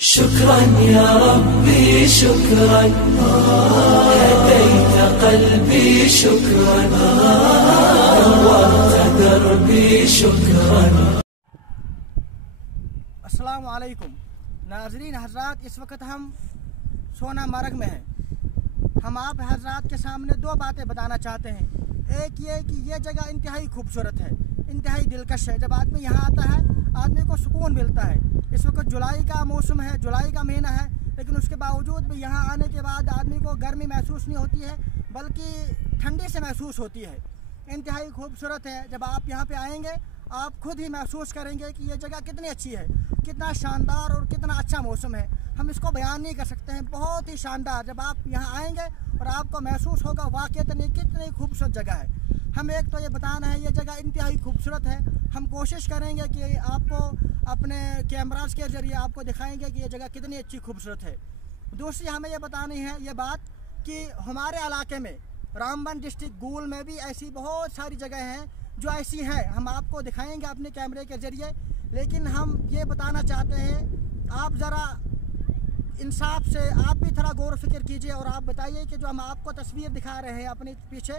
शुक्रन या रब्बी शुक्रन, हदैत क़ल्बी शुक्रन, नव्वरत दरबी शुक्रन। अस्सलाम वालेकुम नाज़रीन हज़रात, इस वक्त हम सोनामर्ग में हैं। हम आप हज़रात के सामने दो बातें बताना चाहते हैं। एक ये कि ये जगह इंतहाई खूबसूरत है, इंतहाई दिलकश है। जब आदमी यहाँ आता है आदमी को सुकून मिलता है। इस वक्त जुलाई का मौसम है, जुलाई का महीना है, लेकिन उसके बावजूद भी यहाँ आने के बाद आदमी को गर्मी महसूस नहीं होती है, बल्कि ठंडी से महसूस होती है। इंतहाई खूबसूरत है। जब आप यहाँ पे आएंगे आप खुद ही महसूस करेंगे कि ये जगह कितनी अच्छी है, कितना शानदार और कितना अच्छा मौसम है। हम इसको बयान नहीं कर सकते हैं, बहुत ही शानदार। जब आप यहाँ आएंगे और आपको महसूस होगा वाक़ईतन ये कितनी खूबसूरत जगह है। हम एक तो ये बताना है ये जगह इंतहाई खूबसूरत है। हम कोशिश करेंगे कि आपको अपने कैमरास के ज़रिए आपको दिखाएंगे कि ये जगह कितनी अच्छी खूबसूरत है। दूसरी हमें ये बतानी है ये बात कि हमारे इलाके में रामबन डिस्ट्रिक्ट गूल में भी ऐसी बहुत सारी जगह हैं जो ऐसी हैं, हम आपको दिखाएंगे अपने कैमरे के ज़रिए। लेकिन हम ये बताना चाहते हैं आप ज़रा इंसाफ से आप भी थोड़ा गौर फिक्र कीजिए और आप बताइए कि जो हम आपको तस्वीर दिखा रहे हैं अपने पीछे,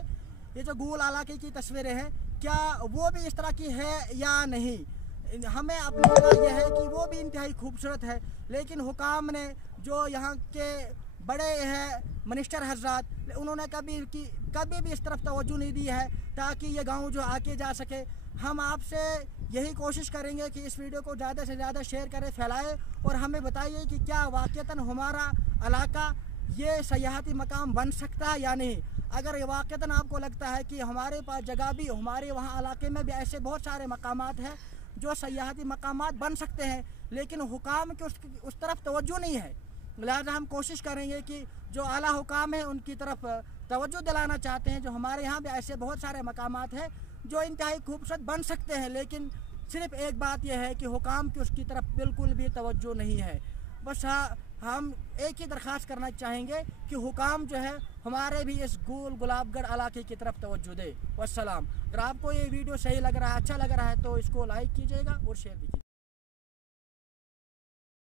ये जो गूल इलाके की तस्वीरें हैं, क्या वो भी इस तरह की है या नहीं। हमें अपनी राय यह है कि वो भी इंतहाई खूबसूरत है, लेकिन हुकाम ने जो यहाँ के बड़े हैं मिनिस्टर हजरात, उन्होंने कभी भी इस तरफ तवज्जो नहीं दी है ताकि ये गांव जो आके जा सके। हम आपसे यही कोशिश करेंगे कि इस वीडियो को ज़्यादा से ज़्यादा शेयर करें, फैलाएं और हमें बताइए कि क्या वाक़ईतन हमारा इलाका ये सयाहती मकाम बन सकता है या नहीं। अगर ये वाक़ईतन आपको लगता है कि हमारे पास जगह भी, हमारे वहाँ इलाके में भी ऐसे बहुत सारे मकामात हैं जो सयाहती मकामात बन सकते हैं, लेकिन हुकाम के उस तरफ तवज्जो नहीं है। लिहाजा हम कोशिश करेंगे कि जो आला हुकाम है उनकी तरफ तवज्जो दिलाना चाहते हैं। जो हमारे यहाँ भी ऐसे बहुत सारे मकामात हैं जो इंतहाई खूबसूरत बन सकते हैं, लेकिन सिर्फ एक बात यह है कि हुकाम की उसकी तरफ बिल्कुल भी तवज्जो नहीं है। बस हम एक ही दरख्वास्त करना चाहेंगे कि हुकाम जो है हमारे भी इस गुलाबगढ़ इलाके की तरफ तवज्जो दे। वस्सलाम। अगर आपको ये वीडियो सही लग रहा है, अच्छा लग रहा है तो इसको लाइक कीजिएगा और शेयर कीजिएगा।